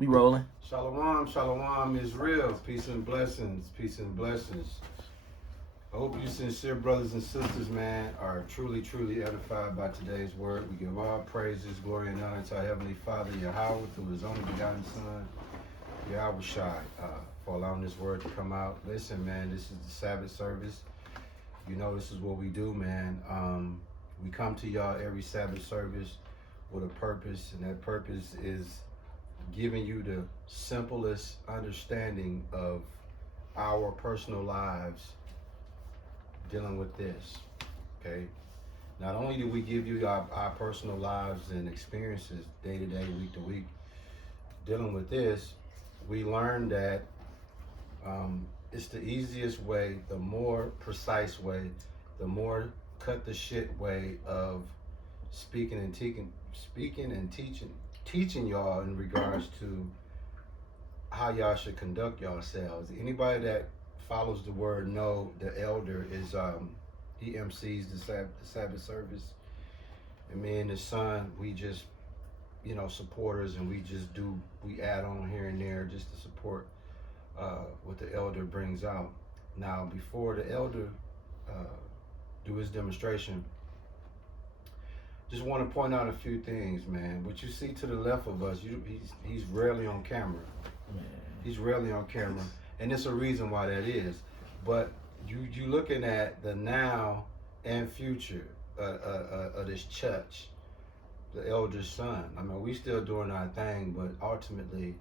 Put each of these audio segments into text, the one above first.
We rolling. Shalom, shalom is real. Peace and blessings, peace and blessings. I hope you sincere brothers and sisters, man, are truly, truly edified by today's word. We give all praises, glory, and honor to our Heavenly Father, Yahweh, through His only begotten Son, Yahweh Shai, for allowing this word to come out. Listen, man, this is the Sabbath service. You know, this is what we do, man. We come to y'all every Sabbath service with a purpose, and that purpose is giving you the simplest understanding of our personal lives dealing with this, okay? Not only do we give you our personal lives and experiences day to day, week to week, dealing with this, we learn that it's the easiest way, the more precise way, the more cut the shit way of speaking and teaching y'all in regards to how y'all should conduct yourselves. Anybody that follows the word know the elder is he MCs the Sabbath service, and me and his son, we just, you know, supporters, and we add on here and there just to support what the elder brings out. Now, before the elder do his demonstration, just want to point out a few things, man. What you see to the left of us, he's rarely on camera. Man. He's rarely on camera, and there's a reason why that is. But you looking at the now and future of this church, the elder's son. I mean, we still doing our thing, but ultimately,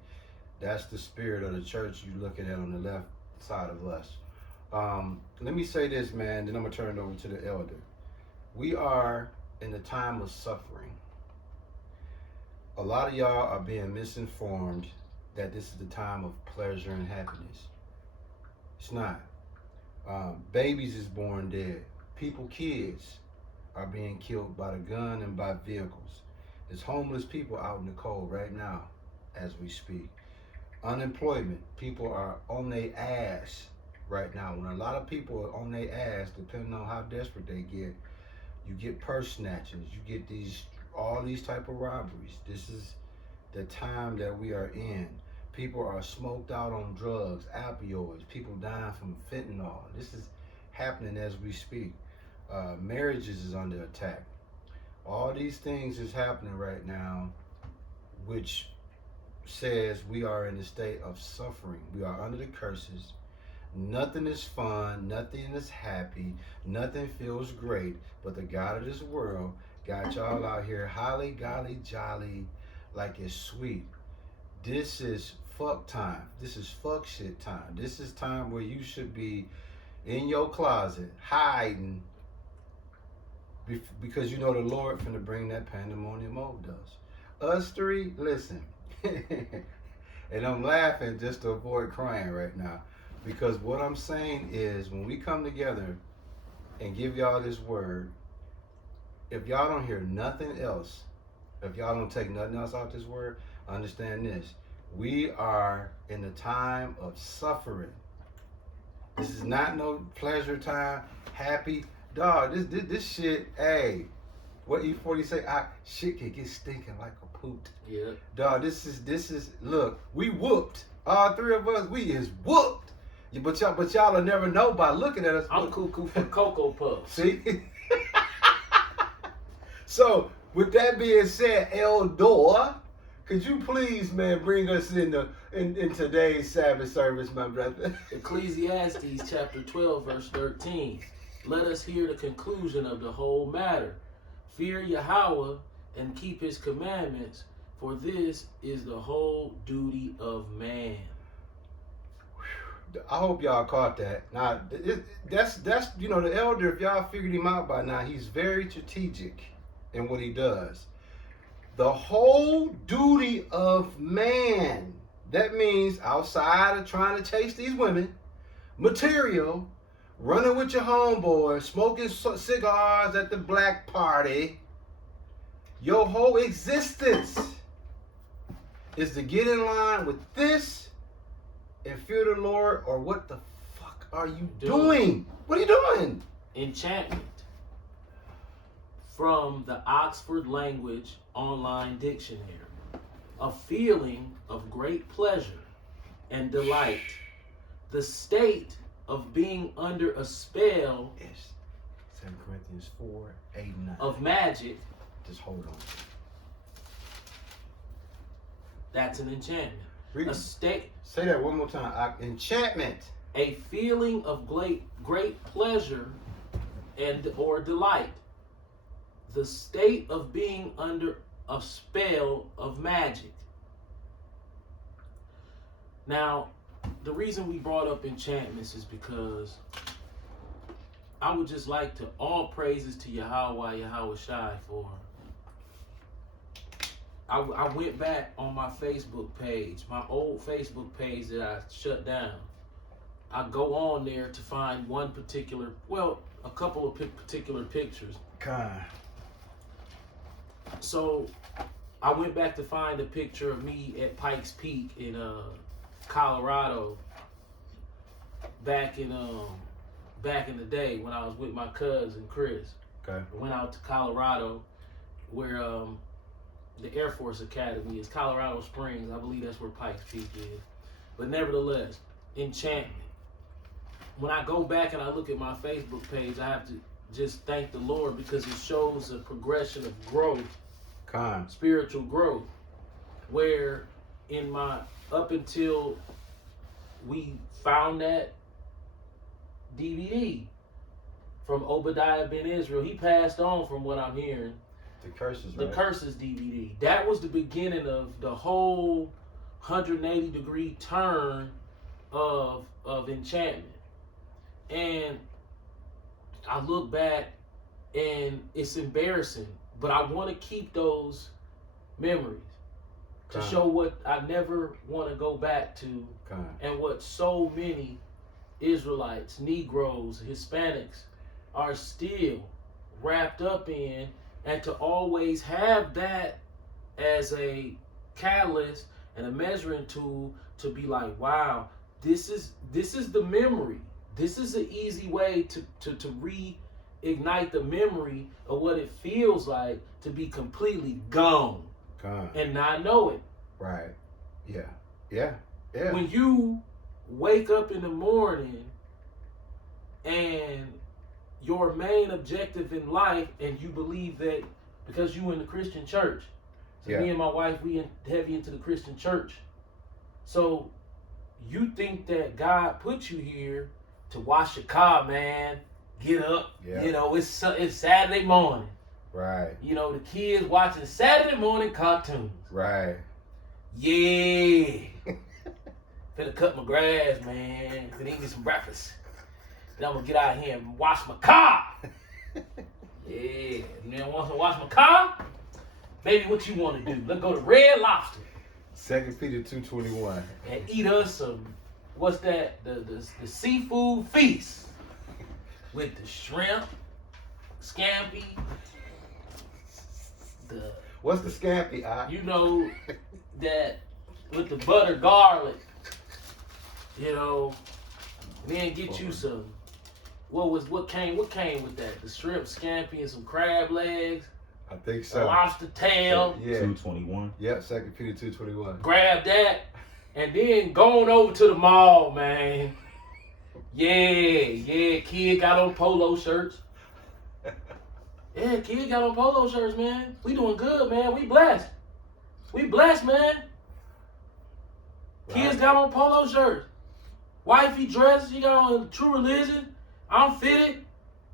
that's the spirit of the church you looking at on the left side of us. Let me say this, man, then I'm gonna turn it over to the elder. We are in the time of suffering. A lot of y'all are being misinformed that this is the time of pleasure and happiness. It's not. Babies is born dead. Kids are being killed by the gun and by vehicles. There's homeless people out in the cold right now as we speak. Unemployment, people are on their ass right now. When a lot of people are on their ass, depending on how desperate they get, you get purse snatchings, you get all these type of robberies. This is the time that we are in. People are smoked out on drugs, opioids, people dying from fentanyl. This is happening as we speak. Marriages is under attack. All these things is happening right now, which says we are in a state of suffering. We are under the curses. Nothing is fun, nothing is happy, nothing feels great, but the God of this world got y'all out here holly, golly, jolly, like it's sweet. This is fuck time. This is fuck shit time. This is time where you should be in your closet, hiding, because you know the Lord finna bring that pandemonium over us. Us three, listen, and I'm laughing just to avoid crying right now. Because what I'm saying is, when we come together and give y'all this word, if y'all don't hear nothing else, if y'all don't take nothing else out this word, understand this. We are in the time of suffering. This is not no pleasure time, happy. Dog, this shit, hey, what E40 say? Shit can get stinking like a poot. Yeah. Dog, this is, look, we whooped. All three of us, we is whooped. Yeah, but y'all will never know by looking at us. I'm cuckoo for Cocoa Puffs. See? So, with that being said, Eldor, could you please, man, bring us in today's Sabbath service, my brother? Ecclesiastes chapter 12, verse 13. Let us hear the conclusion of the whole matter. Fear Yahweh and keep his commandments, for this is the whole duty of man. I hope y'all caught that. Now, that's you know, the elder, if y'all figured him out by now, he's very strategic in what he does. The whole duty of man. That means outside of trying to chase these women, material, running with your homeboy, smoking cigars at the black party, your whole existence is to get in line with this and fear the Lord, or what the fuck are you doing? What are you doing? Enchantment. From the Oxford Language Online Dictionary. a feeling of great pleasure and delight, the state of being under a spell It's 2 Corinthians 4, 8, 9. of magic. Just hold on. That's an enchantment. Read. A state, Say that one more time. Enchantment. a feeling of great pleasure and or delight, the state of being under a spell of magic. Now, the reason we brought up enchantments is because I would just like to all praises to Yahweh Shai for. I went back on my Facebook page, my old Facebook page that I shut down. I go on there to find one particular, well, a couple of particular pictures. God. So I went back to find a picture of me at Pikes Peak in Colorado back in the day when I was with my cousin Chris. Okay. I went out to Colorado where the Air Force Academy is, Colorado Springs. I believe that's where Pikes Peak is. But nevertheless, enchantment. When I go back and I look at my Facebook page, I have to just thank the Lord because it shows a progression of growth, spiritual growth, where in my, up until we found that DVD from Obadiah Ben Israel, he passed on from what I'm hearing. The Curses, The right? Curses DVD. That was the beginning of the whole 180-degree turn of enchantment. And I look back and it's embarrassing, but I want to keep those memories to show what I never want to go back to and what so many Israelites, Negroes, Hispanics are still wrapped up in, and to always have that as a catalyst and a measuring tool to be like, wow, this is the memory. This is an easy way to reignite the memory of what it feels like to be completely gone and not know it. Right. Yeah. Yeah. Yeah. When you wake up in the morning and your main objective in life, and you believe that because you in the Christian church, so me and my wife, we heavy into the Christian church, so you think that God put you here to wash your car, man, get up, you know, it's Saturday morning, right? You know, the kids watching Saturday morning cartoons, right? Yeah. Finna cut my grass, man. Finna eat me some breakfast. Then I'm gonna get out here and wash my car. Yeah. You know, want to wash my car? Baby, what you want to do? Let's go to Red Lobster. 2 Peter 2:21. And eat us some, what's that? The seafood feast. With the shrimp, scampi, what's the scampi? You know, that with the butter garlic, you know, then get you some. What came with that? The shrimp, scampi, and some crab legs. I think so. Lobster tail. Yeah. 2:21. Yep, 2 Peter 2:21. Grab that, and then going over to the mall, man. Yeah. Kid got on polo shirts. Yeah, kid got on polo shirts, man. We doing good, man. We blessed. We blessed, man. Kids got on polo shirts. Wifey dressed, she got on True Religion. I'm fitted.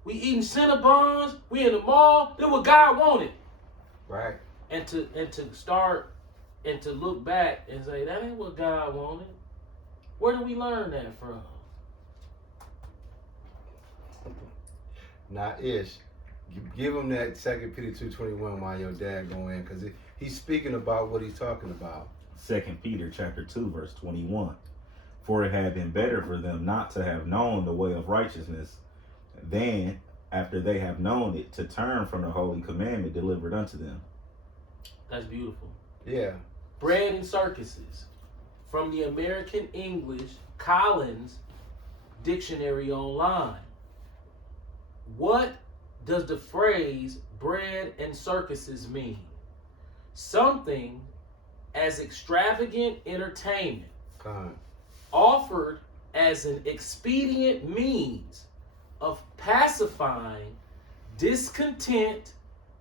We eating Cinnabons. We in the mall. This what God wanted. Right. And to start and to look back and say, that ain't what God wanted. Where did we learn that from? Now, Ish, give him that 2 Peter 2:21 while your dad go in, because he's speaking about what he's talking about. 2 Peter chapter 2, verse 21. For it had been better for them not to have known the way of righteousness than, after they have known it, to turn from the holy commandment delivered unto them. That's beautiful. Yeah. Bread and circuses. From the American English Collins Dictionary Online. What does the phrase bread and circuses mean? Something as extravagant entertainment, Con. offered as an expedient means of pacifying discontent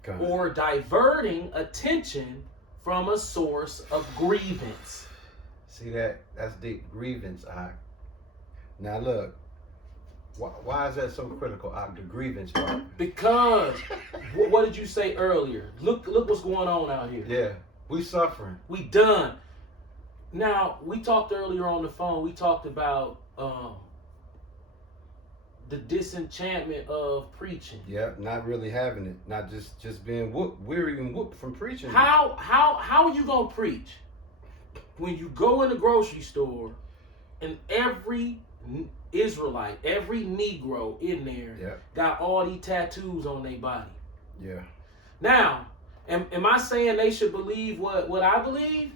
Con. or diverting attention from a source of grievance. See that's the grievance. Now look, why is that so critical? The grievance part. Because what did you say earlier? Look what's going on out here. Yeah, we suffering. We done. Now, we talked earlier on the phone, we talked about the disenchantment of preaching. Yeah, not really having it, not just being whooped. We're even whooped from preaching. How are you gonna preach when you go in the grocery store and every Israelite, every Negro in there Yeah, got all these tattoos on their body? yeah. Now, am I saying they should believe what I believe?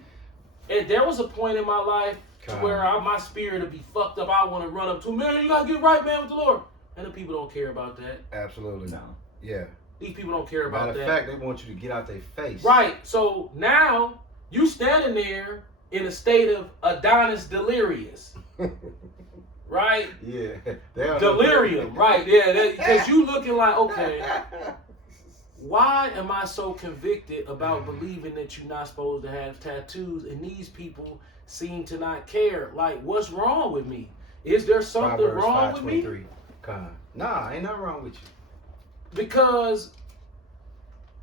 And there was a point in my life to God. where my spirit would be fucked up. I want to run up to, man, you gotta get right, man, with the Lord. And the people don't care about that. Absolutely. No. Yeah. These people don't care about Matter that. of fact, they want you to get out their face. Right. So now you standing there in a state of Adonis delirious. Right? Yeah. They are Delirium. Right. Yeah. Because you looking like, okay, why am I so convicted about believing that you're not supposed to have tattoos and these people seem to not care? Like, what's wrong with me? Is there something Proverbs wrong with me? 5:23. Con. Nah, ain't nothing wrong with you. Because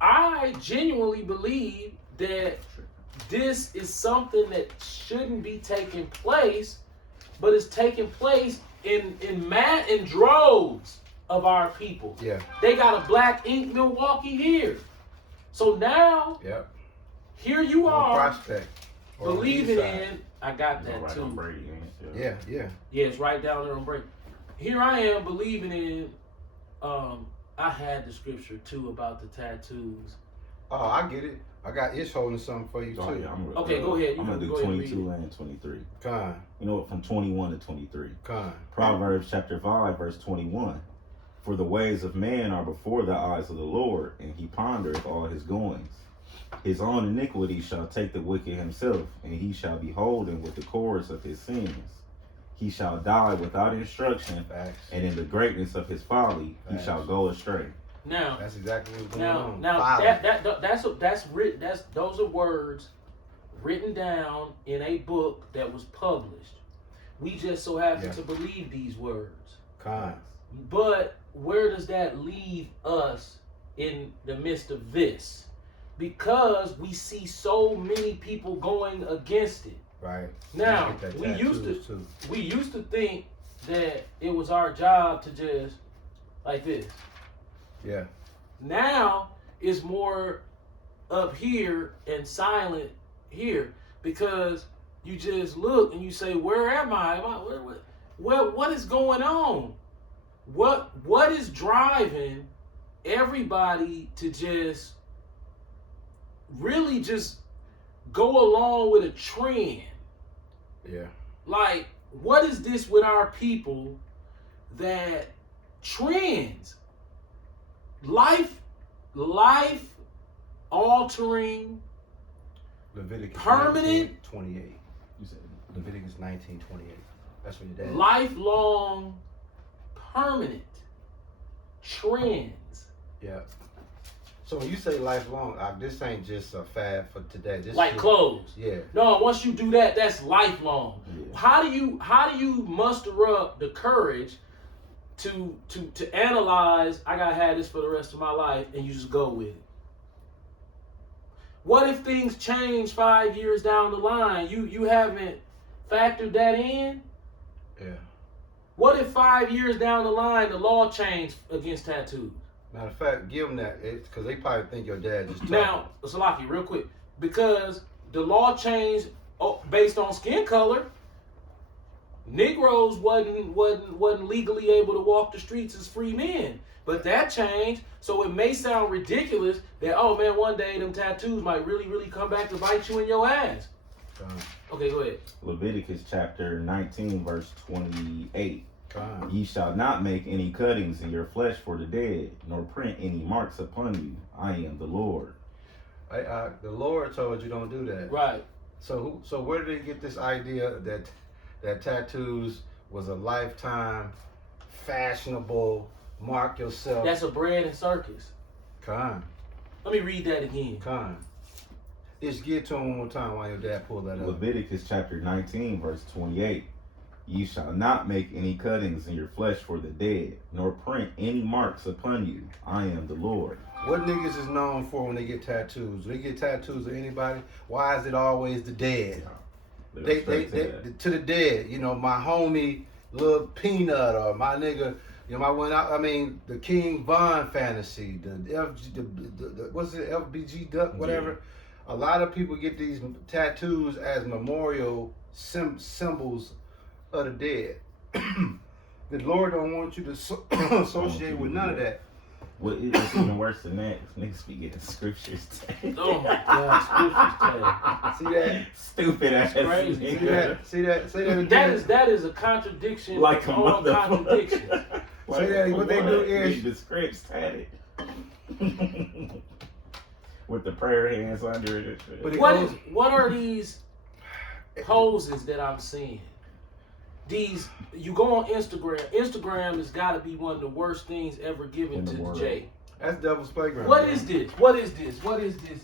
I genuinely believe that this is something that shouldn't be taking place, but it's taking place in droves of our people. Yeah. They got a Black Ink Milwaukee here. So now, Yep. here you On are Prospect. Or on the east believing side. in, I got It's all that right too. on Brady, ain't it? Yeah, yeah. Yeah, it's right down there on break. Here I am believing in, I had the scripture too about the tattoos. Oh, I get it. I got Ish holding something for you Oh, too. yeah, Okay, go ahead. You I'm can gonna go do ahead and read 22 and 23. Con. You know what? From 21 to 23. Con. Proverbs chapter 5, verse 21. For the ways of man are before the eyes of the Lord, and he pondereth all his goings. His own iniquity shall take the wicked himself, and he shall be holden with the cords of his sins. He shall die without instruction, Facts. and in the greatness of his folly he Facts. shall go astray. Now, That's exactly what's going on. now Folly. that's written. Those are words written down in a book that was published. We just so happen Yeah. to believe these words. Con. But where does that leave us in the midst of this? Because we see so many people going against it. Right. Now, Get that we used tattoos, too. We used to think that it was our job to just like this. Yeah. Now it's more up here and silent here because you just look and you say, "Where am I? What is going on? What is driving everybody to just really just go along with a trend? Yeah. Like, what is this with our people that trends, life altering, Leviticus permanent, 28. You said Leviticus 19:28. That's what your dad. lifelong, permanent trends? Yeah. So when you say lifelong, this ain't just a fad for today. This Like shit- clothes. Yeah. No, once you do that, that's lifelong. Yeah. How do you muster up the courage to analyze, I gotta have this for the rest of my life, and you just go with it? What if things change 5 years down the line? You haven't factored that in? Yeah. What if 5 years down the line the law changed against tattoos? Matter of fact, give them that because they probably think your dad just. Now, Salaki, real quick, because the law changed based on skin color. Negroes wasn't legally able to walk the streets as free men, but that changed. So it may sound ridiculous that, oh man, one day them tattoos might really come back to bite you in your ass. Okay, go ahead. Leviticus chapter 19, verse 28. Con. Ye shall not make any cuttings in your flesh for the dead, nor print any marks upon you. I am the Lord. The Lord told you don't do that. Right. So where did they get this idea that tattoos was a lifetime fashionable mark yourself? That's a brand and circus. Con. Let me read that again. Con. Just get to him one more time while your dad pulled that up. Leviticus chapter 19, verse 28. You shall not make any cuttings in your flesh for the dead, nor print any marks upon you. I am the Lord. What niggas is known for when they get tattoos? Do they get tattoos of anybody? Why is it always the dead? They to the dead. You know, my homie Lil Peanut or my nigga, you know, the King Von fantasy, the what's it, FBG Duck, whatever. Yeah. A lot of people get these tattoos as memorial symbols of the dead. The Lord don't want you to associate with none of that. Well, it's even worse than that. Niggas be getting scriptures tagged. Oh my God, scriptures tagged. See that? Stupid ass. Crazy. See that? Say that again. That is a contradiction. Like of a all motherfucker. contradictions. Say that. What they do is the scripts tatted. With the prayer hands under it. What are these poses that I'm seeing? You go on Instagram. Instagram has got to be one of the worst things ever given to the J. That's Devil's Playground. What is this? What is this? What is this?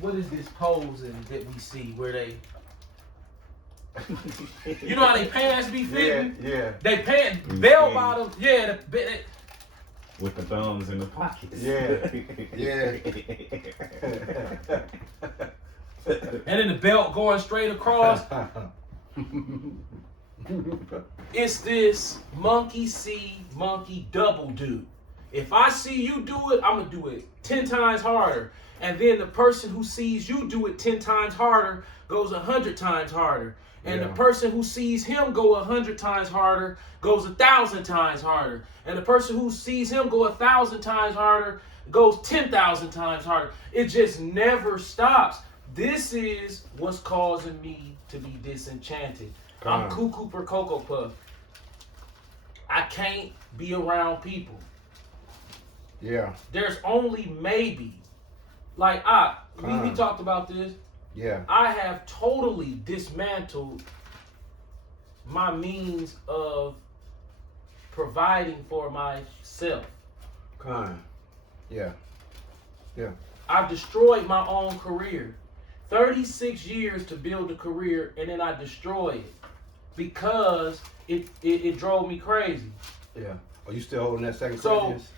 What is this posing that we see where they? You know how they pants be fitting? Yeah. They pants bell bottoms. Yeah. With the thumbs in the pockets. Yeah. And then the belt going straight across. It's this monkey see, monkey double do. If I see you do it, I'm going to do it 10 times harder. And then the person who sees you do it 10 times harder goes 100 times harder. And the person who sees him go 100 times harder goes 1,000 times harder. And the person who sees him go 1,000 times harder goes 10,000 times harder. It just never stops. This is what's causing me to be disenchanted. I'm cuckoo for Cocoa Puff. I can't be around people. Yeah. There's only maybe. Like, we talked about this. Yeah. I have totally dismantled my means of providing for myself. Yeah. I've destroyed my own career. 36 years to build a career, and then I destroy it because it drove me crazy. Yeah. Are you still holding that second Corinthians?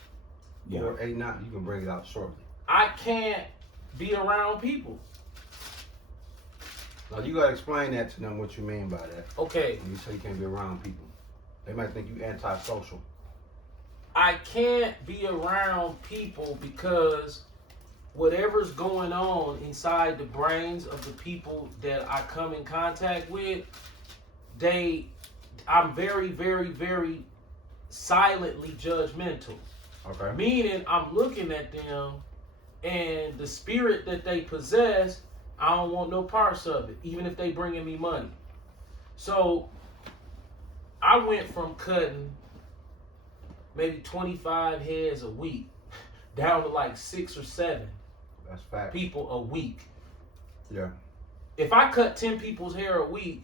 Yeah. 4:8-9. You can bring it out shortly. I can't be around people. Now you gotta explain that to them what you mean by that. Okay. When you say you can't be around people, they might think you antisocial. I can't be around people because whatever's going on inside the brains of the people that I come in contact with, I'm very, very, very silently judgmental. Okay. Meaning I'm looking at them and the spirit that they possess, I don't want no parts of it, even if they bringing me money. So I went from cutting maybe 25 heads a week down to like 6 or 7 That's fact. people a week. Yeah. If I cut 10 people's hair a week,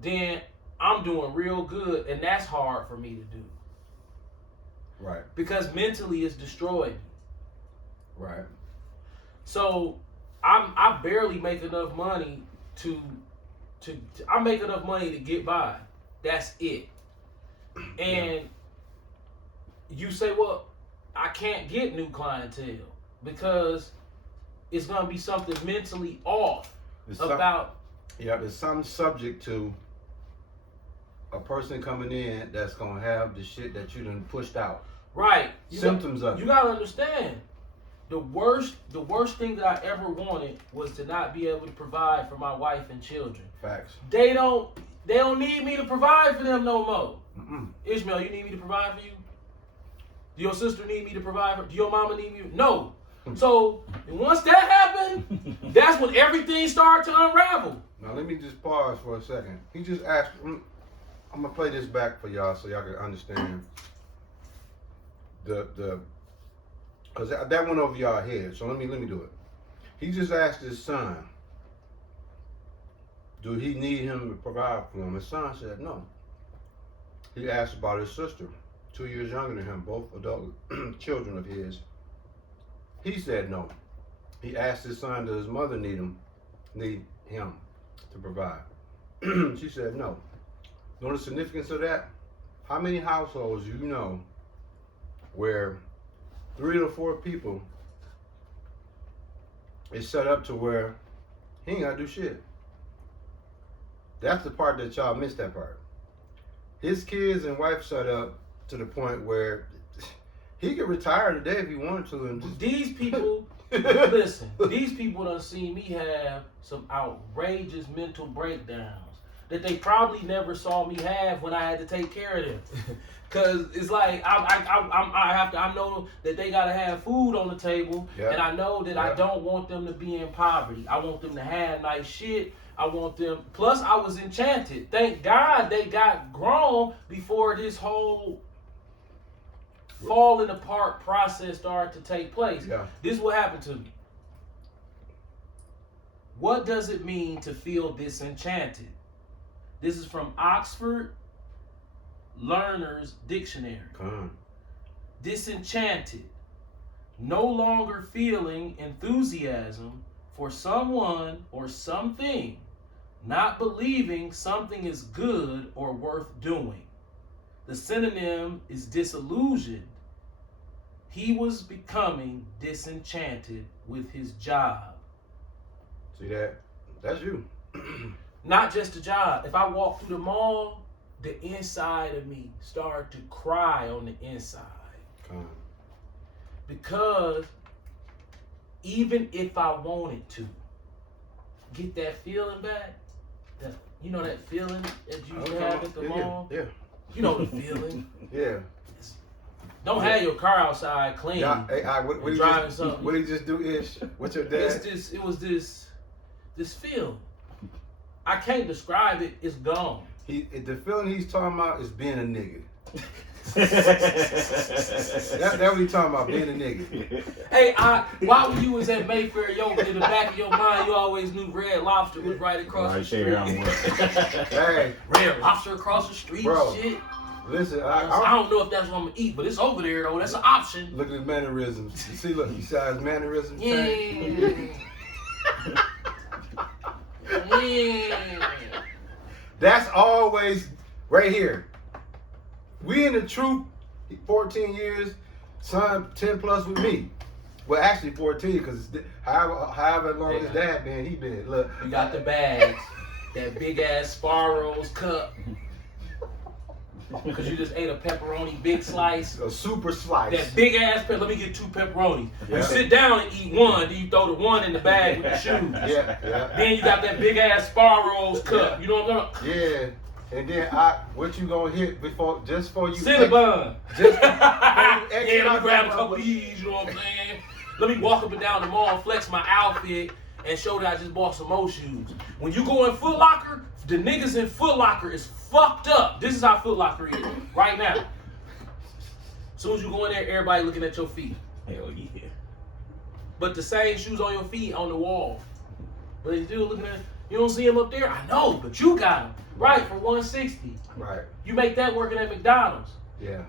then I'm doing real good, and that's hard for me to do. Right. Because mentally it's destroyed me. Right. So I barely make enough money I make enough money to get by. That's it. And you say, well, I can't get new clientele because it's gonna be something mentally off about. There's something subject to a person coming in that's gonna have the shit that you done pushed out. Right. Symptoms of it. You gotta understand. The worst thing that I ever wanted was to not be able to provide for my wife and children. Facts. They don't need me to provide for them no more. Mm-mm. Ishmael, you need me to provide for you? Do your sister need me to provide for? Do your mama need me? No. So once that happened, that's when everything started to unravel. Now let me just pause for a second. He just asked. I'm gonna play this back for y'all so y'all can understand the because that went over y'all head. So let me do it. He just asked his son, do he need him to provide for him? His son said no. He asked about his sister, 2 years younger than him, both adult children of his. He said no. He asked his son, does his mother need him to provide? She said no. Know the significance of that? How many households do you know where 3 to 4 people is set up to where he ain't gotta do shit? That's the part that y'all missed, that part. His kids and wife set up to the point where he could retire today if he wanted to. And just... These people, listen, these people done seen me have some outrageous mental breakdowns that they probably never saw me have when I had to take care of them. Cause it's like I know that they gotta have food on the table, and I know that I don't want them to be in poverty. I want them to have nice shit. I want them. Plus, I was enchanted. Thank God they got grown before this whole falling apart process started to take place. Yeah. This is what happened to me. What does it mean to feel disenchanted? This is from Oxford Learner's Dictionary. Come on. Disenchanted. No longer feeling enthusiasm for someone or something. Not believing something is good or worth doing. The synonym is disillusioned. He was becoming disenchanted with his job. See that? That's you. Not just a job. If I walk through the mall, the inside of me started to cry on the inside. Come on. Because even if I wanted to get that feeling back, that, you know, that feeling that you used to have at the mall? Yeah. You know the feeling. Yeah. Don't have your car outside clean. Yeah. Hey, what he driving just, something. what he just do is, what's your dad? It was this feeling. I can't describe it. It's gone. The feeling he's talking about is being a nigga. That's what he's talking about, being a nigga. Hey, while when you was at Mayfair, in the back of your mind, you always knew Red Lobster was right across the street. Hey, Red Lobster across the street, bro, shit. Listen, I don't know if that's what I'm gonna eat, but it's over there though. That's an option. Look at his mannerisms. You see, look, you see his mannerisms. Yeah. Yeah. That's always right here. We in the troop, 14 years, son 10 plus with me. Well, actually 14, because however long his dad been, he been. Look, You got the bags, that big ass Sparrow's cup. Because you just ate a pepperoni big slice. a super slice. That big ass let me get 2 pepperonis. Yeah. You sit down and eat one, then you throw the one in the bag with the shoes. Yeah. Then you got that big ass Sparrow's cup. You know what I'm talking about? Yeah. And then what you gonna hit just for you? Cinnabon. Just Yeah, let me grab a couple of these, you know what I'm saying? Let me walk up and down the mall, flex my outfit, and show that I just bought some more shoes. When you go in Foot Locker, the niggas in Foot Locker is fucked up. This is how Foot Locker is right now. As soon as you go in there, everybody looking at your feet. Hell yeah. But the same shoes on your feet on the wall. But they still looking at, you don't see them up there? I know, but you got them. Right, for $160. Right. You make that working at McDonald's. Yeah.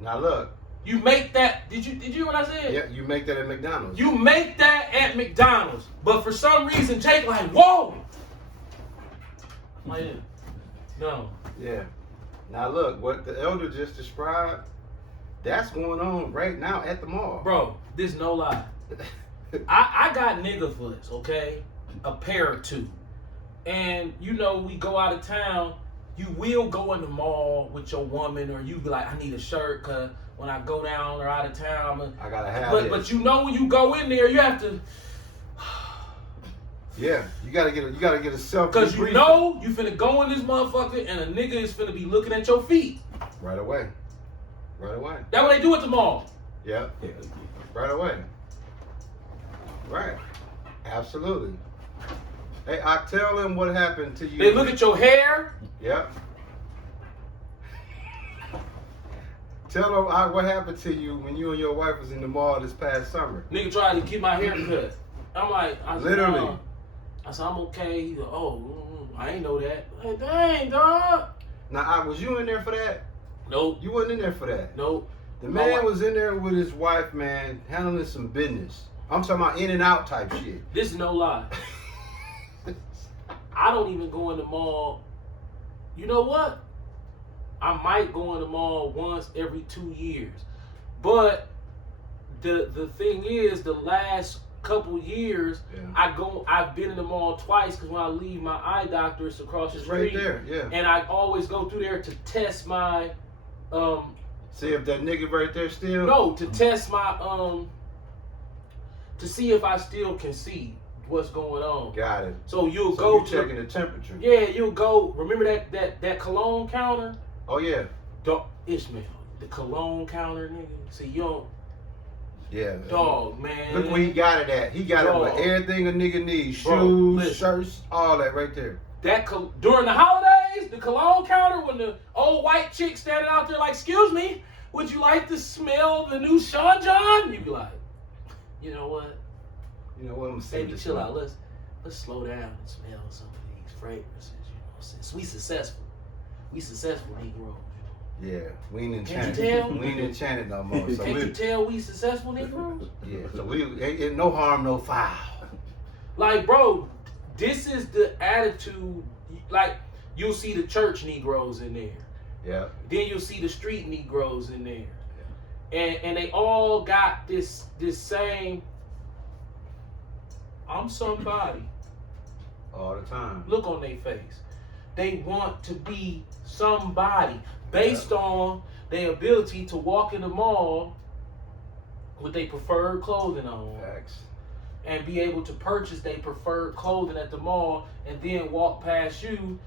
Now look. You make that, did you hear what I said? Yeah, you make that at McDonald's. You make that at McDonald's. But for some reason, Jake like, whoa! Like, no. Yeah. Now look, what the elder just described, that's going on right now at the mall. Bro, this no lie. I got nigga foots, okay? A pair or two. And you know, we go out of town, you will go in the mall with your woman, or you be like, I need a shirt, cause when I go down or out of town, I gotta have it. But you know, when you go in there, you have to. Yeah, you gotta get a self. Cause you know you finna go in this motherfucker, and a nigga is finna be looking at your feet. Right away. That's what they do at the mall. Yeah. Right away. Right. Absolutely. Hey, I tell them what happened to you. They look at your hair. Yep. Tell them what happened to you when you and your wife was in the mall this past summer. Nigga tried to get my hair cut. I'm like, Literally. No. I said, I'm okay. He go, I ain't know that. Like, dang, dog. Now, was you in there for that? Nope. You wasn't in there for that. Nope. The My man wife- was in there with his wife, man, handling some business. I'm talking about in and out type shit. This is no lie. I don't even go in the mall. You know what? I might go in the mall once every 2 years. But the thing is, the last couple years, Yeah. I've been in the mall twice because when I leave my eye doctor, it's across the It's street. right there, yeah. And I always go through there to test my See if that nigga right there still. no, to test my to see if I still can see what's going on. Got it. So you'll So go you to checking the temperature. yeah, you'll go. Remember that cologne counter? Oh yeah. Dog, Ishmael, the cologne counter, nigga. See, you don't, Yeah. dog, man. Look where he got it at. He got it Dog. with everything a nigga needs. Bro, Shoes, listen. shirts, all that right there. During the holidays, the cologne counter, when the old white chick standing out there like, excuse me, would you like to smell the new Sean John? You be like, you know what? You know what I'm saying? Baby, chill out. Let's slow down and smell some of these fragrances. You know, since we successful Negroes. Yeah, we ain't Can't enchanted. you tell? We ain't enchanted no more. So Can't we, you tell we successful Negroes? yeah, so we ain't no harm, no foul. Like, bro, this is the attitude. Like, you'll see the church Negroes in there. Yeah. Then you'll see the street Negroes in there. And they all got this same, I'm somebody, All the time. look on their face. They want to be somebody based on their ability to walk in the mall with their preferred clothing on. Facts. And be able to purchase their preferred clothing at the mall and then walk past you.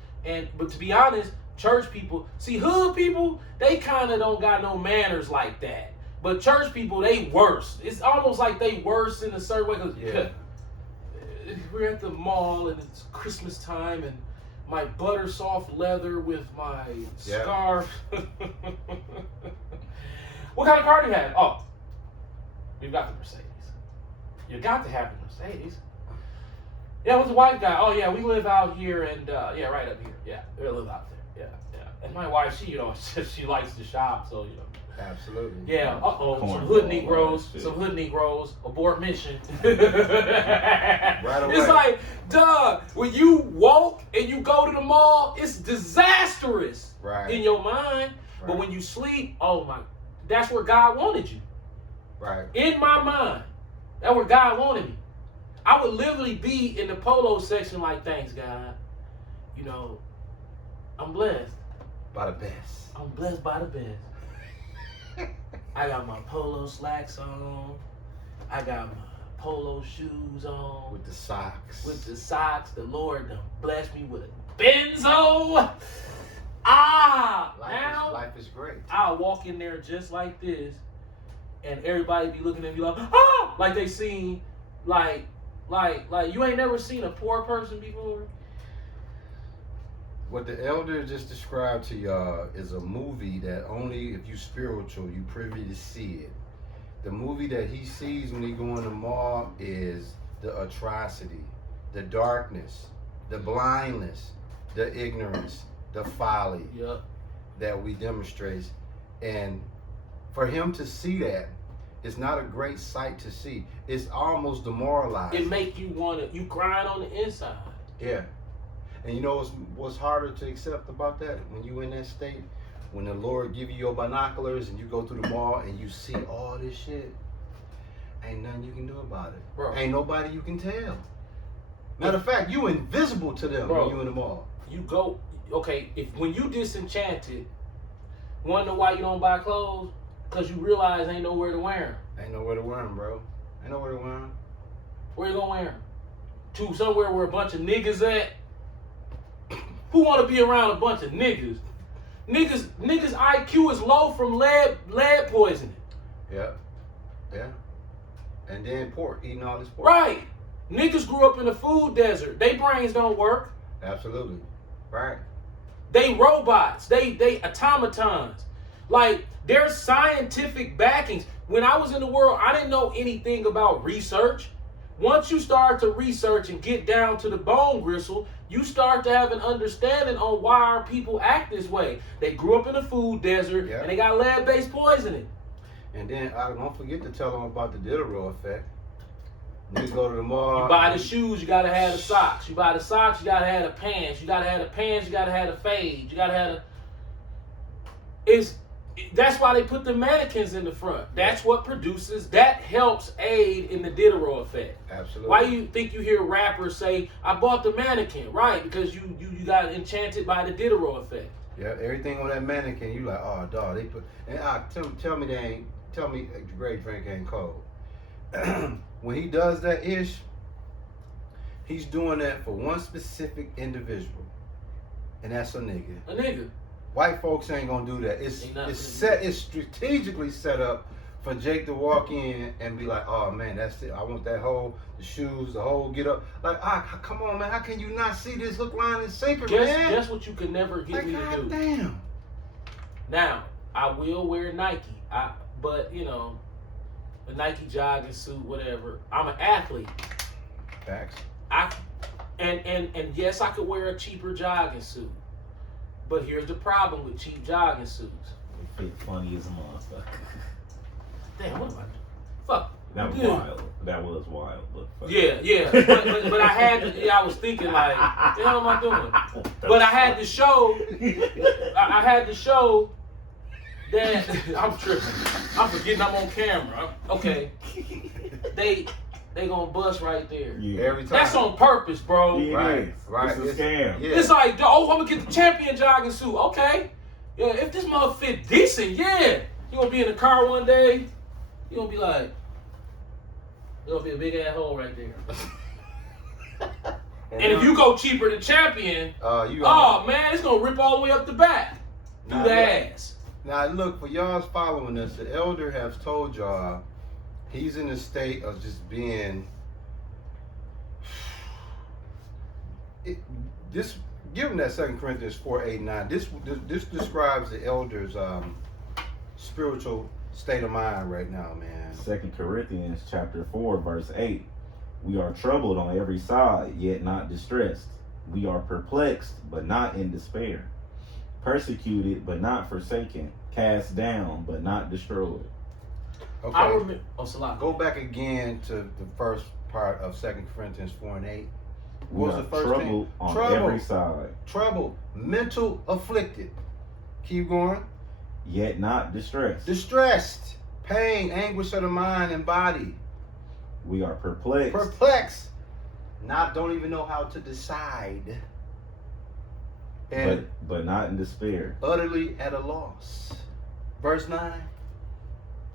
But to be honest, church people, see, hood people, they kind of don't got no manners like that. But church people, they worse. It's almost like they worse in a certain way. 'Cause Yeah. we're at the mall and it's Christmas time and my butter soft leather with my Yeah. scarf. What kind of car do you have? Oh, we've got the Mercedes. You got to have the Mercedes. Yeah, what's the wife got? Oh yeah, we live out here and yeah, right up here. Yeah, we live out there. Yeah. And my wife, she she likes to shop, so Absolutely. yeah. Some Cornball, hood all Negroes, that shit. some hood Negroes abort mission. Right away. It's like, duh, when you woke and you go to the mall, it's disastrous Right. in your mind. But Right. when you sleep, oh my, that's where God wanted you. Right. In my mind, that's where God wanted me. I would literally be in the polo section like, thanks, God. You know, I'm blessed. By the best. I'm blessed by the best. I got my polo slacks on. I got my polo shoes on. With the socks. With the socks. The Lord done blessed me with a Benzo. Now Life is great. I'll walk in there just like this, and everybody be looking at me like, ah, like they seen, like you ain't never seen a poor person before. What the elder just described to y'all is a movie that only if you spiritual, you privy to see it. The movie that he sees when he go in the mall is the atrocity, the darkness, the blindness, the ignorance, the folly Yep. that we demonstrate. And for him to see that, it's not a great sight to see. It's almost demoralizing. It make you you grind on the inside. Yeah. And you know what's harder to accept about that? When you in that state, when the Lord give you your binoculars and you go through the mall and you see all this shit, ain't nothing you can do about it. Bro. Ain't nobody you can tell. Matter of fact, you invisible to them Bro. when you in the mall. You go, okay, when you disenchanted, wonder why you don't buy clothes? Because you realize ain't nowhere to wear them. Ain't nowhere to wear them, bro. Ain't nowhere to wear them. Where you gonna wear them? To somewhere where a bunch of niggas at? Who want to be around a bunch of niggas? Niggas IQ is low from lead poisoning. Yeah. Yeah. And then pork, eating all this pork. Right. Niggas grew up in a food desert. They brains don't work. Absolutely. Right. They robots. They automatons. Like, there's scientific backings. When I was in the world, I didn't know anything about research. Once you start to research and get down to the bone gristle, you start to have an understanding on why our people act this way. They grew up in a food desert and they got lead-based poisoning. And then don't forget to tell them about the Diderot effect. Niggas go to the mall. You buy the shoes, you gotta have the socks. You buy the socks, you gotta have the pants. You gotta have the pants, you gotta have the fade. You gotta have the. That's why they put the mannequins in the front. That's what produces. That helps aid in the Diderot effect. Absolutely. Why you think you hear rappers say, "I bought the mannequin"? Right, because you got enchanted by the Diderot effect. Yeah, everything on that mannequin, you like, oh dog, they put. And tell me Great Drink ain't cold. When he does that ish, he's doing that for one specific individual, and that's a nigga. A nigga. White folks ain't gonna do that. It's strategically set up for Jake to walk in and be like, oh man, that's it. I want that the shoes, the whole get up. Like, come on, man. How can you not see this hook, line, and sinker, man? Guess what you could never get me to do. Damn. Now, I will wear Nike. But you know, a Nike jogging suit, whatever. I'm an athlete. Facts. And yes, I could wear a cheaper jogging suit. But here's the problem with cheap jogging suits. It fit funny as a motherfucker. Damn, what am I doing? Fuck. That was wild. That was wild. But fuck. Yeah. but I had to, I was thinking like, what the hell am I doing? But I had to show, I had to show that, I'm tripping. I'm forgetting I'm on camera. Okay. They gonna bust right there. Yeah. Every time. That's on purpose, bro. Right. It's a scam. Yeah. It's like, oh, I'm gonna get the champion jogging suit. Okay. Yeah, if this mother fit decent, yeah. You gonna be in the car one day, you gonna be like, there's gonna be a big ass hole right there. And if you go cheaper than champion, man, it's gonna rip all the way up the back. Through the ass. Now look, for y'all's following us, the elder has told y'all he's in a state of just being give him that 2 Corinthians 4:8-9. This describes the elder's spiritual state of mind right now, man. 2 Corinthians chapter 4, verse 8. We are troubled on every side, yet not distressed. We are perplexed, but not in despair. Persecuted, but not forsaken. Cast down, but not destroyed. Okay. I remember. Salah. Go back again to the first part of 2 Corinthians 4:8. We What was are the first troubled thing? on every side, Trouble. Mental afflicted. Keep going. yet not distressed. Distressed. Pain, anguish of the mind and body. We are perplexed. Perplexed. Don't even know how to decide. And but not in despair. utterly at a loss. Verse 9.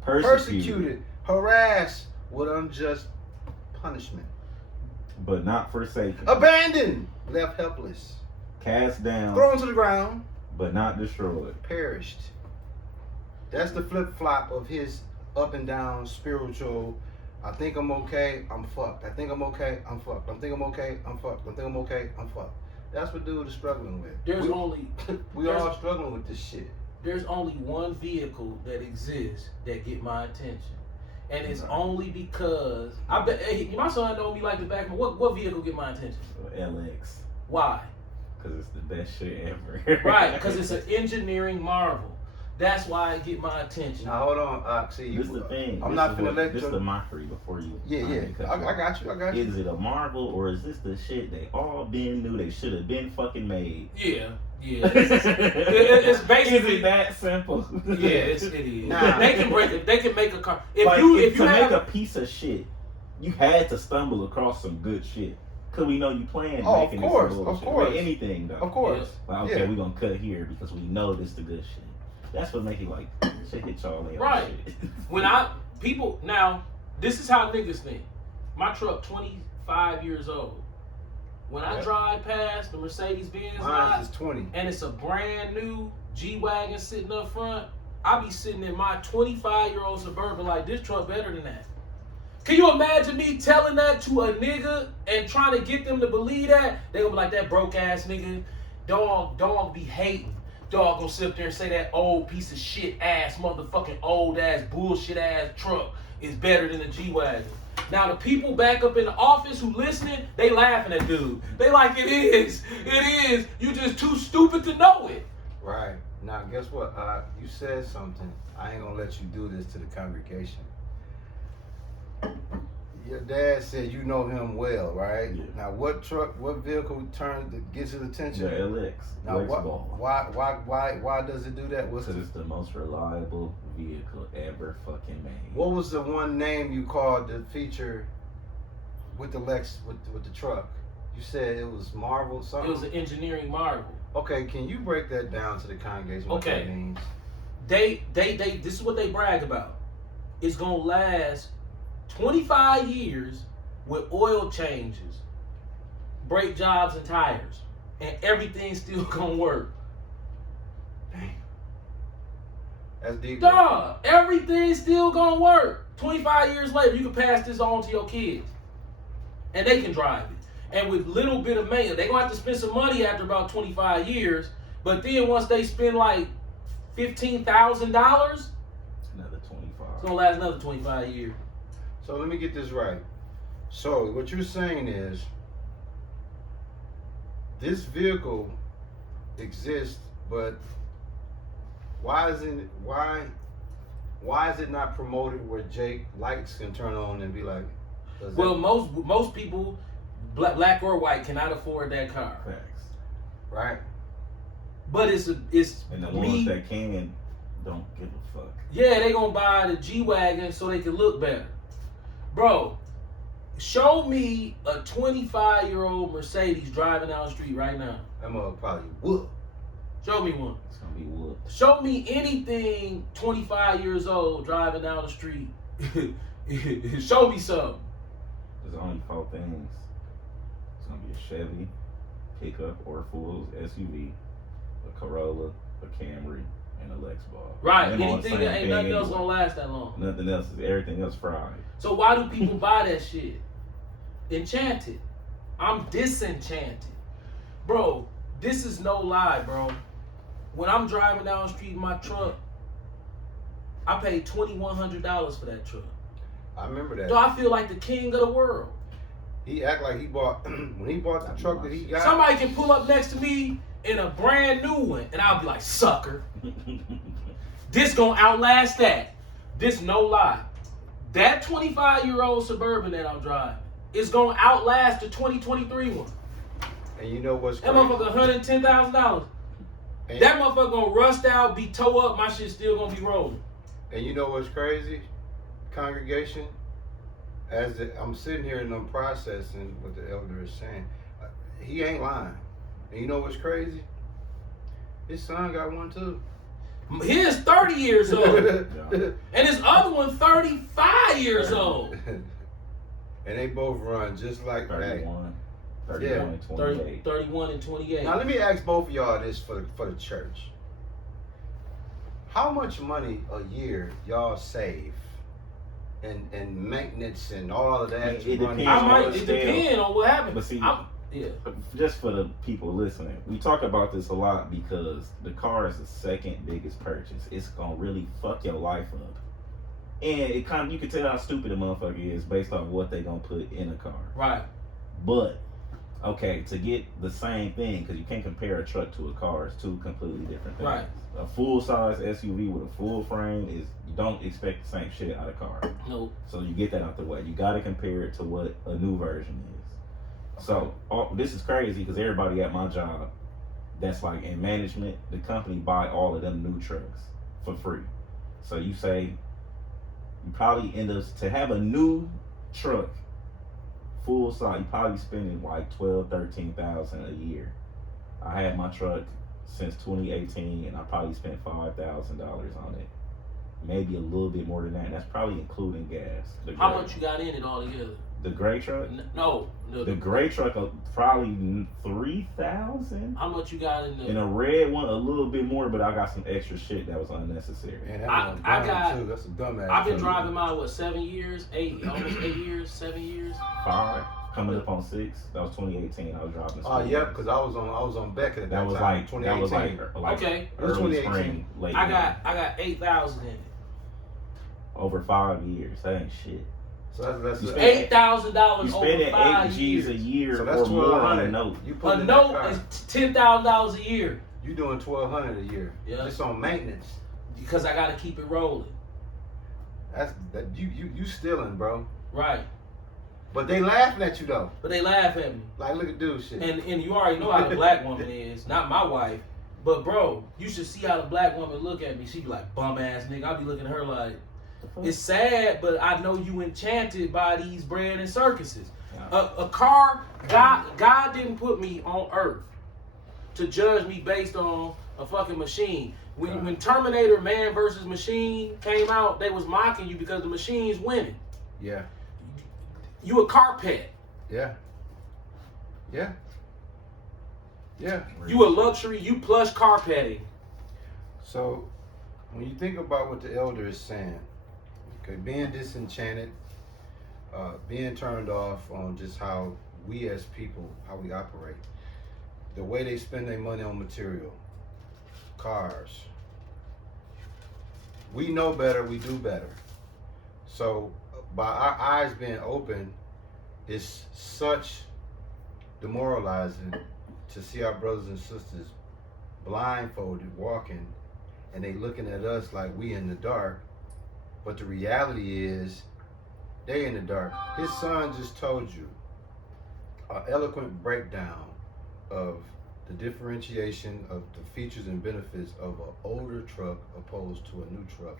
Persecuted, Harassed with unjust punishment. but not forsaken. Abandoned. Left helpless. Cast down, Thrown to the ground. but not destroyed. Perished. That's the flip-flop of his up and down spiritual. I think I'm okay, I'm fucked. I think I'm okay, I'm fucked. I think I'm okay, I'm fucked. I think I'm okay, I'm fucked. That's what dude is struggling with. We all struggling with this shit. There's only one vehicle that exists that get my attention. And it's only because I bet my son know me like the back of my what vehicle get my attention? LX, Why? because it's the best shit ever. Right, because it's an engineering marvel. That's why it get my attention. Now hold on, see. This is the thing. I'm This not is finna what- let This you. is the mockery before you. Yeah. I got you. Is it a marvel or is this the shit they all been knew they should have been fucking made? Yeah. It's basically Is it that simple? Yeah, it is. Nah. They can break it. They can make a car. If Like, you to have make a piece of shit, you had to stumble across some good shit. Cause we know you playing. Oh, of making this course, some of bullshit. course. With anything though. Of course. Like, okay, Yeah. we gonna cut here because we know this the good shit. That's what make you like shit hit y'all in Right. shit. when people now, this is how niggas think. My truck 25 years old. When I Yeah. drive past the Mercedes-Benz Mine lot is 20. and it's a brand new G-Wagon sitting up front, I be sitting in my 25-year-old Suburban like, this truck better than that. Can you imagine me telling that to a nigga and trying to get them to believe that? They gonna be like, that broke ass nigga, dog be hating. Dog gonna sit up there and say that old piece of shit ass, motherfucking old ass, bullshit ass truck. is better than the G-Wagon. Now the people back up in the office who listening, they laughing at dude. They like, it is. You just too stupid to know it. Right. Now, guess what? You said something. I ain't gonna let you do this to the congregation. Your dad said you know him well, right? Yeah. Now, what vehicle gets his attention? The LX. Now, Lexball. why does it do that? Because it's the most reliable vehicle ever fucking made. What was the one name you called the feature with the Lex with the truck? You said it was Marvel something. It was an engineering marvel. Okay, can you break that down to the congregation? What Okay. that means? They this is what they brag about. It's gonna last 25 years with oil changes, brake jobs and tires, and everything's still gonna work. Damn. That's deep. Dog, everything's still gonna work. 25 years later, you can pass this on to your kids, and they can drive it. And with little bit of maintenance, they're gonna have to spend some money after about 25 years. But then once they spend like $15,000, Another 25. it's gonna last another 25 years. So let me get this right. So what you're saying is this vehicle exists, but why is it not promoted where Jake lights can turn on and be like, does Well, that, most people, black or white, cannot afford that car. Facts. right? But it's And the me. ones that can don't give a fuck. Yeah, they gonna buy the G-Wagon so they can look better. Bro, show me a 25-year-old Mercedes driving down the street right now. That mother probably would. Show me one. It's gonna be whooped. Show me anything 25 years old driving down the street. Show me something. There's only 4 things. It's gonna be a Chevy, pickup or full SUV, a Corolla, a Camry, and a Lexball. Right, Them all the anything, same ain't thing nothing else anyway. gonna last that long. Nothing else is everything else fried. So why do people buy that shit? Enchanted. I'm disenchanted. Bro, this is no lie, bro. When I'm driving down the street in my truck, I paid $2,100 for that truck. I remember that. Do I feel like the king of the world? He act like he bought when he bought the truck that he got. Somebody can pull up next to me in a brand new one, and I'll be like, sucker. This gonna outlast that. This no lie. That 25-year-old Suburban that I'm driving is gonna outlast the 2023 one. And you know what's That crazy? motherfucker $110,000. And, That motherfucker gonna rust out, be toe up, my shit still gonna be rolling. and you know what's crazy, congregation? I'm sitting here and I'm processing what the elder is saying. He ain't lying. And you know what's crazy? His son got one too. His 30 years old. Yeah. And his other one 35 years old. And they both run just like that. 31, 31 Yeah. and 30, 28. 31 and 28. Now let me ask both of y'all this for the church. How much money a year y'all save and maintenance and all of that? It running? depends. It depends on what happened. But see, yeah. just for the people listening, we talk about this a lot because the car is the second biggest purchase. It's gonna really fuck your life up, and it kind of, you can tell how stupid a motherfucker is based off what they gonna put in a car. Right. But okay, to get the same thing, because you can't compare a truck to a car. It's 2 completely different things. Right. A full size SUV with a full frame is, you don't expect the same shit out of a car. No. So you get that out the way. You got to compare it to what a new version is. So this is crazy because everybody at my job that's like in management, the company buy all of them new trucks for free. So you say you probably end up to have a new truck full size, you probably spending like $12,000-13,000 a year. I had my truck since 2018 and I probably spent $5,000 on it. Maybe a little bit more than that. And that's probably including gas. How much you got in it altogether? The gray truck? No. The gray truck probably 3,000. How much you got in the? And a red one a little bit more, but I got some extra shit that was unnecessary. Man, that I one's got- dumb, too. That's a dumbass. I've been truck. driving mine 7 years, almost 8 years, 7 years. 5, coming up on 6. That was 2018. I was driving. Oh yep, because I was on Beck at that was time. like Okay. It was early 2018. spring, late. I got 8,000 in it. over 5 years. That ain't shit. So that's You a, spend- $8,000 You over spending 5 8 years. G's a year so that's or more on a 1,200. note. You put A in note that car, is $10,000 a year you doing 1,200 a year. Yeah. Just on maintenance. because I got to keep it rolling. That's that you stealing, bro. Right. But they laughing at you though. But they laugh at me. Like, look at dude shit. And you already know how the black woman is. Not my wife. But, bro, you should see how the black woman look at me. She be like, bum-ass nigga. I be looking at her like, it's sad, but I know you enchanted by these bread and circuses. A car, God didn't put me on earth to judge me based on a fucking machine. When Terminator Man versus Machine came out, they was mocking you because the machine's winning. Yeah. You a car pet. Yeah. Yeah. Yeah. You a luxury, you plush car petting. So when you think about what the elder is saying, okay, being disenchanted, being turned off on just how we as people, how we operate, the way they spend their money on material, cars. We know better, we do better. So by our eyes being open, it's such demoralizing to see our brothers and sisters blindfolded walking and they looking at us like we in the dark. But the reality is they in the dark. His son just told you an eloquent breakdown of the differentiation of the features and benefits of an older truck opposed to a new truck.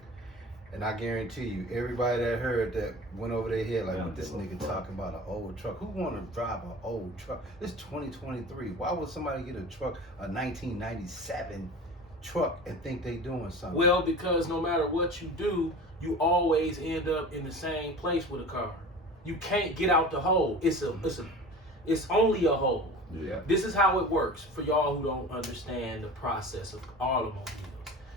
And I guarantee you, everybody that heard that went over their head like, what this nigga talking about, an old truck? Who want to drive an old truck? It's 2023. Why would somebody get a truck, a 1997 truck, and think they doing something? Well, because no matter what you do, you always end up in the same place with a car. You can't get out the hole. It's only a hole. Yeah. This is how it works for y'all who don't understand the process of automobiles.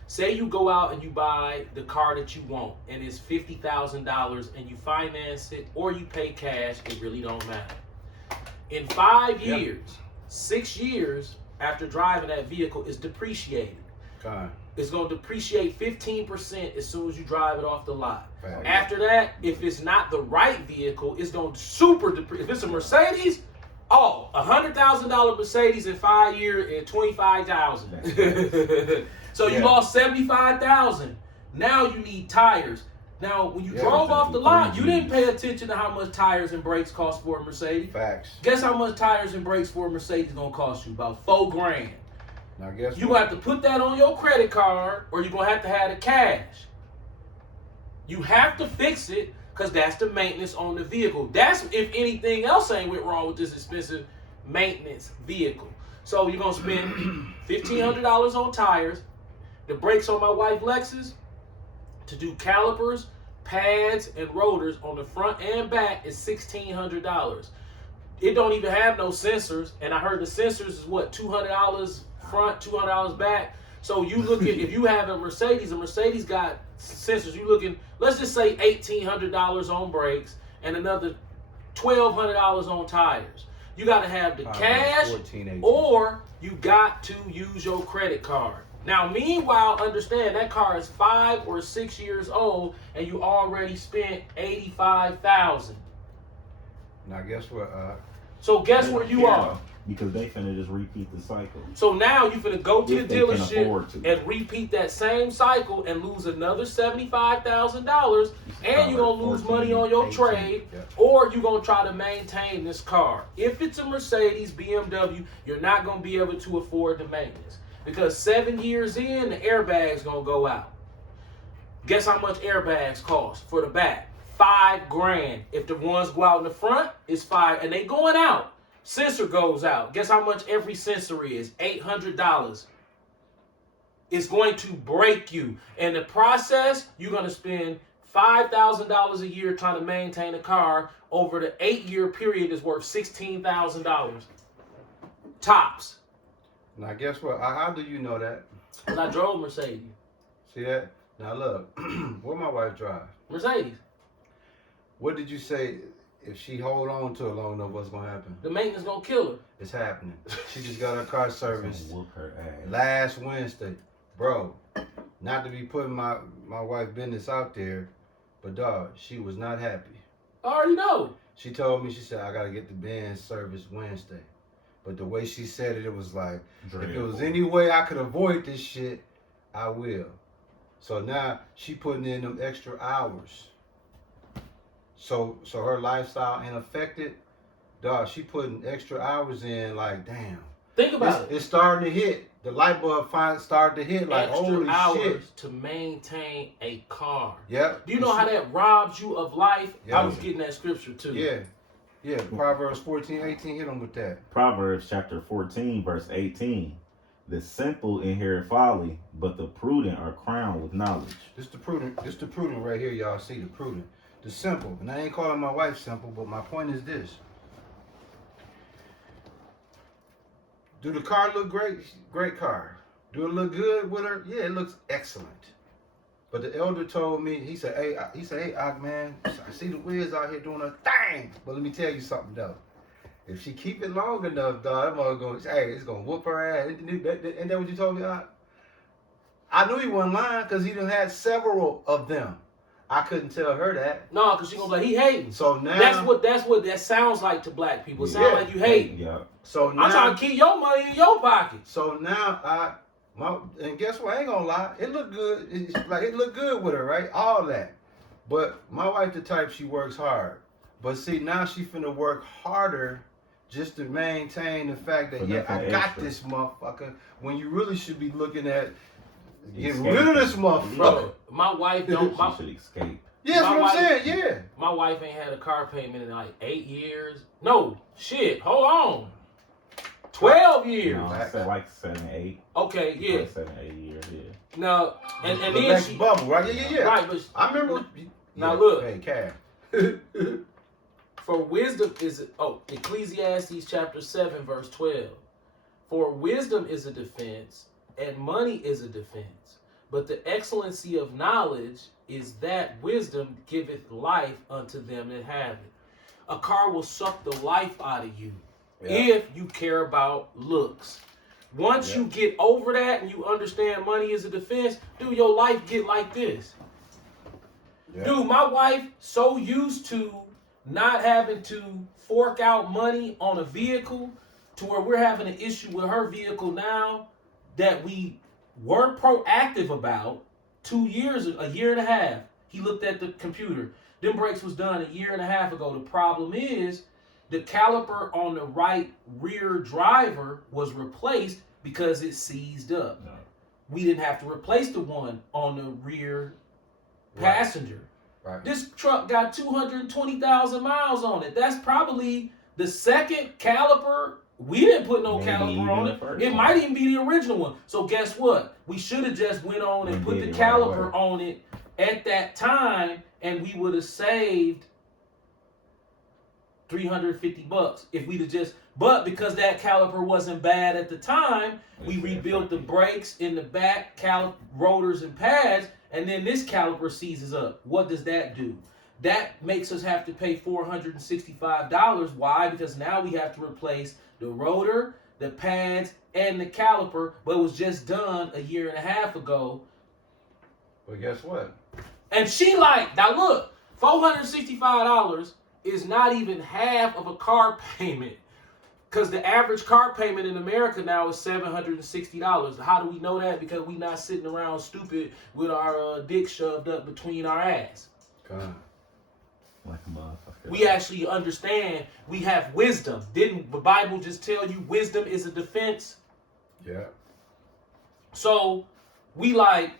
Say you go out and you buy the car that you want and it's $50,000 and you finance it or you pay cash, it really don't matter. In 5 years, 6 years after driving that vehicle, it's depreciated. Okay. It's going to depreciate 15% as soon as you drive it off the lot. Fact. After that, if it's not the right vehicle, it's going to super depreciate. If it's a Mercedes, oh, $100,000 Mercedes in 5 years at $25,000. So you lost $75,000. Now you need tires. Now, when you drove off the lot, you didn't pay attention to how much tires and brakes cost for a Mercedes. Facts. Guess how much tires and brakes for a Mercedes is gonna cost you? About $4,000. Now guess You what? have to put that on your credit card, or you're gonna have to have the cash. You have to fix it, because that's the maintenance on the vehicle. That's if anything else ain't went wrong with this expensive maintenance vehicle. So you're gonna spend $1,500 on tires, the brakes on my wife Lexus, to do calipers, pads, and rotors on the front and back is $1,600. It don't even have no sensors, and I heard the sensors is what, $200 front, $200 back. So you look at, if you have a Mercedes got sensors. You looking, let's just say $1,800 on brakes and another $1,200 on tires. You got to have the cash, 14, 18. or you got to use your credit card. Now, meanwhile, understand that car is 5 or 6 years old, and you already spent $85,000. Now guess what? So guess where you are. Because they finna just repeat the cycle. So now you finna go to If the they can dealership afford to. and repeat that same cycle and lose another $75,000, and you're gonna lose 14, money on your 18, trade, yeah. or you're gonna try to maintain this car. If it's a Mercedes, BMW, you're not gonna be able to afford the maintenance, because 7 years in, the airbag's gonna go out. Guess how much airbags cost for the back? $5,000. If the ones go out in the front, it's $5,000, and they going out. Sensor goes out. Guess how much every sensor is? $800. It's going to break you. In the process, you're going to spend $5,000 a year trying to maintain a car. Over the 8-year period is worth $16,000. Tops. Now guess what? How do you know that? And I drove Mercedes. See that? Now look, where my wife drive? Mercedes. What did you say? If she hold on to it long enough, what's gonna happen? The maintenance gonna kill her. It's happening. She just got her car serviced Whoop her ass. last Wednesday. Bro, not to be putting my wife business out there, But dog, she was not happy. I already know. She told me, she said, I gotta get the Benz service Wednesday. But the way she said it, it was like, if there was any way I could avoid this shit, I will. So now she putting in them extra hours. So her lifestyle ain't affected. Dog, she putting extra hours in, like, damn. Think about it. It's starting to hit. The light bulb started to hit, like, Extra holy hours shit. to maintain a car. Yep. Do you know how that robs you of life? Yeah. I was getting that scripture too. Yeah. Proverbs 14:18, hit them with that. Proverbs chapter 14, verse 18. The simple inherit folly, but the prudent are crowned with knowledge. This the prudent right here, y'all see the prudent. The simple. And I ain't calling my wife simple, but my point is this. Do the car look great? Great car. Do it look good with her? Yeah, it looks excellent. But the elder told me, he said, hey, man, I see the Wiz out here doing a thing. But let me tell you something, though. If she keep it long enough, dog, that mother going, hey, it's going to whoop her ass. Ain't that what you told me? I knew he wasn't lying because he done had several of them. I couldn't tell her that. No, because she gonna be like, he hating. So now that's what that sounds like to black people. It sounds like you hating. Yeah. So now I'm trying to keep your money in your pocket. So now and guess what? I ain't gonna lie. It looked good. It looked good with her, right? All that. But my wife the type, she works hard. But see, now she finna work harder just to maintain the fact that, I got this motherfucker. When you really should be looking at getting rid of this motherfucker. Bro, my wife don't. She should escape. Yeah, that's what I'm saying, yeah. My wife ain't had a car payment in like 8 years. No, shit, hold on. 12 years. No, I said like 7, 8. Okay, yeah. Like 7, 8 years, yeah. Now, and the then next she... bubble, right? Yeah. Right, but... I remember... Now look. Hey, Cam. For wisdom is... Oh, Ecclesiastes chapter 7, verse 12. For wisdom is a defense, and money is a defense. But the excellency of knowledge is that wisdom giveth life unto them that have it. A car will suck the life out of you if you care about looks. Once you get over that and you understand money is a defense, dude, your life get like this. Dude, my wife so used to not having to fork out money on a vehicle to where we're having an issue with her vehicle now that we weren't proactive about 2 years, a year and a half. He looked at the computer. Them brakes was done a year and a half ago. The problem is the caliper on the right rear driver was replaced because it seized up. No. We didn't have to replace the one on the rear passenger. Right. This truck got 220,000 miles on it. That's probably the second caliper. We didn't put no caliper on it. It might even be the original one. So guess what? We should have just went on and put the caliper on it at that time, and we would have saved $350 if we'd have just. But because that caliper wasn't bad at the time, we rebuilt the brakes in the back, rotors and pads, and then this caliper seizes up. What does that do? That makes us have to pay $465. Why? Because now we have to replace the rotor, the pads, and the caliper, but it was just done a year and a half ago. Well, guess what? And she like, now look, $465 is not even half of a car payment. Because the average car payment in America now is $760. How do we know that? Because we not sitting around stupid with our dick shoved up between our ass. God. Like a motherfucker. We actually understand we have wisdom. Didn't the Bible just tell you wisdom is a defense? Yeah. So we like,